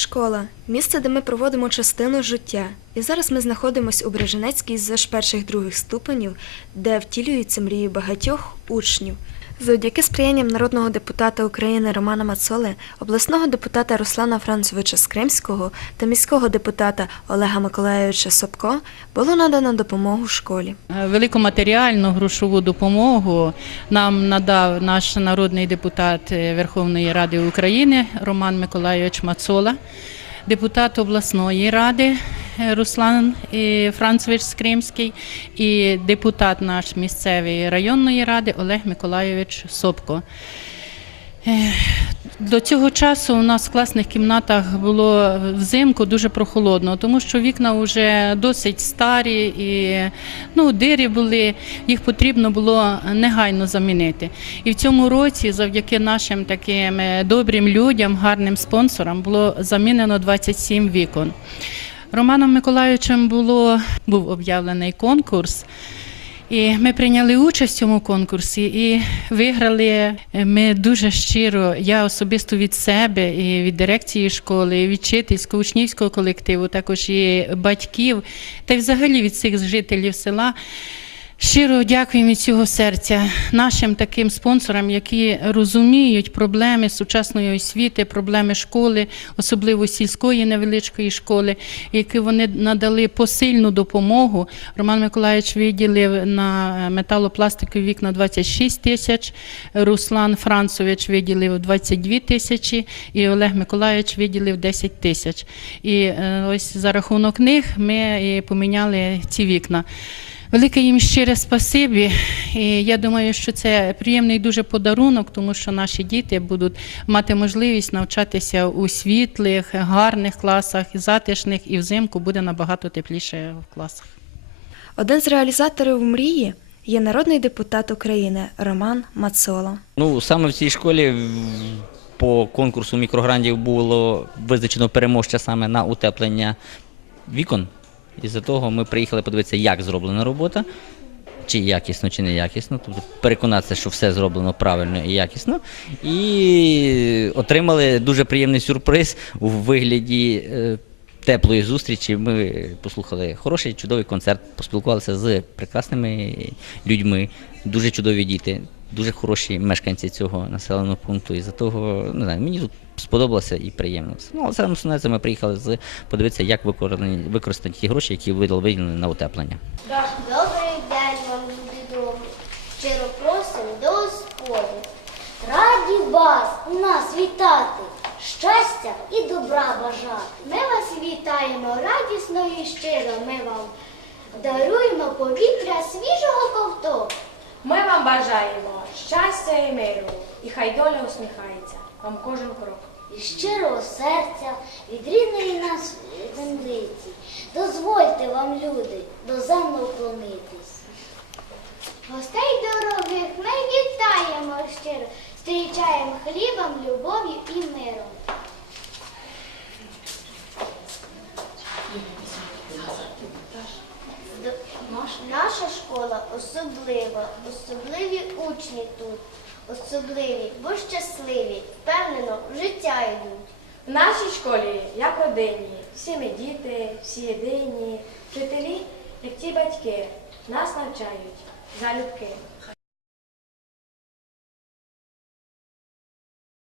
школа місце, де ми проводимо частину життя. І зараз ми знаходимося у Бриженецькій з перших других ступенів, де втілюються мрії багатьох учнів. Завдяки сприянням народного депутата України Романа Мацоли, обласного депутата Руслана Францовича Скримського та міського депутата Олега Миколайовича Собко було надано допомогу школі. Велику матеріальну грошову допомогу нам надав наш народний депутат е, Верховної Ради України Роман Миколайович Мацола, депутат обласної ради е, Руслан е, Францович Скримський і депутат наш місцевої районної ради Олег Миколайович Собко. Е, До цього часу у нас в класних кімнатах було взимку дуже прохолодно, тому що вікна вже досить старі і ну, дири були, їх потрібно було негайно замінити. І в цьому році, завдяки нашим таким е, добрим людям, гарним спонсорам, було замінено 27 вікон. Романом Миколаївичем було, був об'явлений конкурс. І ми прийняли участь в цьому конкурсі і виграли. Ми дуже щиро, я особисто від себе і від дирекції школи, і від вчительського учнівського колективу, також і батьків, та й взагалі від всіх жителів села. Щиро дякуємо від цього серця нашим таким спонсорам, які розуміють проблеми сучасної освіти, проблеми школи, особливо сільської невеличкої школи, які вони надали посильну допомогу. Роман Миколаївич виділив на металопластикові вікна 26 тисяч, Руслан Францович виділив 22 тисячі, і Олег Миколаївич виділив 10 тисяч. І е, ось за рахунок них ми поміняли ці вікна. Велике їм щире спасибі. І я думаю, що це приємний дуже подарунок, тому що наші діти будуть мати можливість навчатися у світлих, гарних класах, затишних, і взимку буде набагато тепліше в класах. Один з реалізаторів мрії є народний депутат України Роман Мацола. Ну, саме в цій школі по конкурсу мікрогрантів було визначено переможця саме на утеплення вікон. І за того ми приїхали подивитися, як зроблена робота, чи якісно, чи не якісно. Тобто переконатися, що все зроблено правильно і якісно. І отримали дуже приємний сюрприз у вигляді. е, Теплої зустрічі ми послухали хороший, чудовий концерт, поспілкувалися з прекрасними людьми, дуже чудові діти, дуже хороші мешканці цього населеного пункту. І за того не знаю, мені тут сподобалося і приємно. Ну, але саме основне, це ми приїхали з подивитися, як використані, використані ті гроші, які видали виділені на утеплення. Добрий день вам, люди добрі. Щиро просимо до Господи. Раді вас у нас вітати, щастя і добра бажати. Ми вас вітаємо радісно і щиро. Ми вам даруємо повітря свіжого ковток. Ми вам бажаємо щастя і миру, і хай доля усміхається вам кожен крок. І щирого серця від рідної нас землиці. Дозвольте вам, люди, до землі вклонитись. Гостей дорогих ми вітаємо щиро, зустрічаємо хлібом, любов'ю і миром. Наша школа особлива, особливі учні тут, особливі, бо щасливі, впевнено, в життя йдуть. В нашій школі, як родині, всі ми діти, всі єдині, вчителі, як ті батьки, нас навчають залюбки.